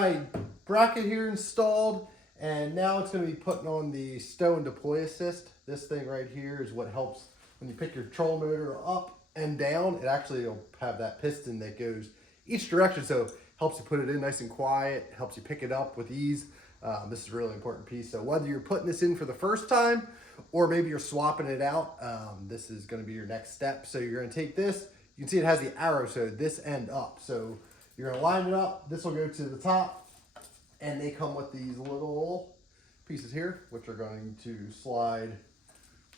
my bracket here installed, and now it's going to be putting on the stow and deploy assist. This thing right here is what helps when you pick your trolling motor up and down. It actually will have that piston that goes each direction, so it helps you put it in nice and quiet, helps you pick it up with ease. This is a really important piece. So whether you're putting this in for the first time or maybe you're swapping it out, this is going to be your next step. So you're going to take this. You can see it has the arrow, so this end up. So you're going to line it up. This will go to the top, and they come with these little pieces here, which are going to slide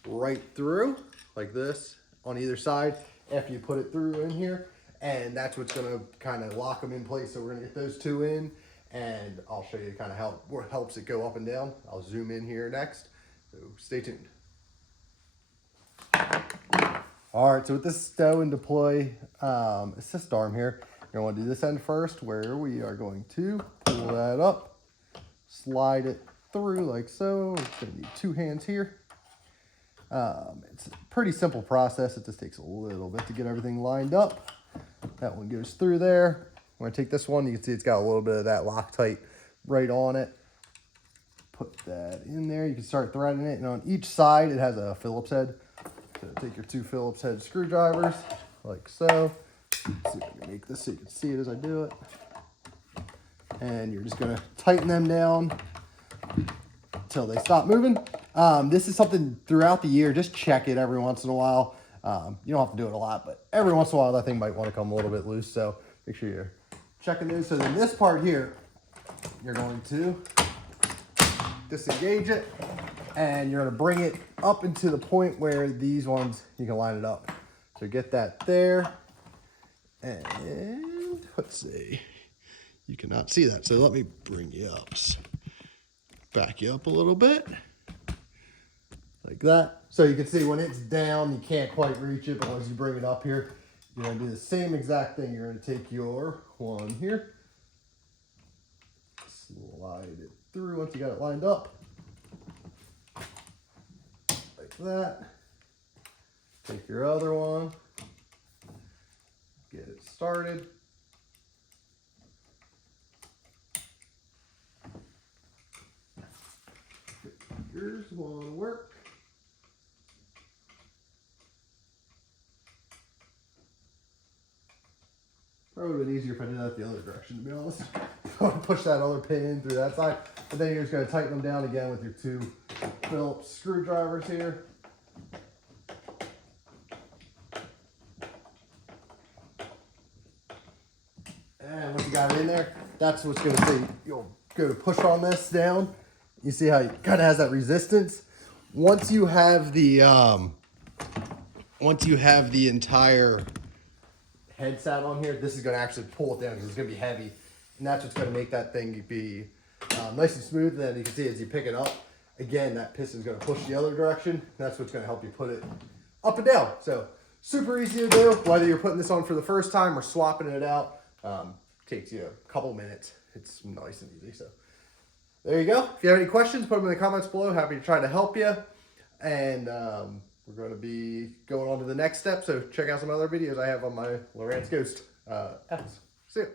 right through like this on either side after you put it through in here. And that's what's going to kind of lock them in place. So we're going to get those two in, and I'll show you kind of how it helps it go up and down. I'll zoom in here next, so stay tuned. All right, so with this stow and deploy assist arm here, you're going to want to do this end first, where we are going to pull that up, slide it through like so. It's going to need two hands here. It's a pretty simple process. It just takes a little bit to get everything lined up. That one goes through there. I'm going to take this one. You can see it's got a little bit of that Loctite right on it. Put that in there. You can start threading it. And on each side, it has a Phillips head. So take your two Phillips head screwdrivers like so. Let's see if I can make this so you can see it as I do it. And you're just going to tighten them down until they stop moving. This is something throughout the year. Just check it every once in a while. You don't have to do it a lot, but every once in a while that thing might want to come a little bit loose. So make sure you're checking those. So then this part here, you're going to disengage it, and you're going to bring it up into the point where these ones, you can line it up. So get that there. And let's see, you cannot see that. So let me bring you up, back you up a little bit like that. So you can see when it's down, you can't quite reach it, but once you bring it up here, you're going to do the same exact thing. You're going to take your one here, slide it through once you got it lined up, like that. Take your other one, get it started. Yours will work. Probably would have been easier if I did that the other direction, to be honest. Push that other pin in through that side. But then you're just going to tighten them down again with your two Phillips screwdrivers here. And once you got it in there, that's what's going to say. You'll go to push on this down. You see how it kind of has that resistance. Once you have the entire head sat on here, this is going to actually pull it down because it's going to be heavy, and that's what's going to make that thing be nice and smooth. And then you can see as you pick it up, again, that piston is going to push the other direction. That's what's going to help you put it up and down. So super easy to do, whether you're putting this on for the first time or swapping it out. Takes you a couple minutes. It's nice and easy. So there you go. If you have any questions, put them in the comments below. Happy to try to help you. And we're going to be going on to the next step. So check out some other videos I have on my Lowrance Ghost apps. See you.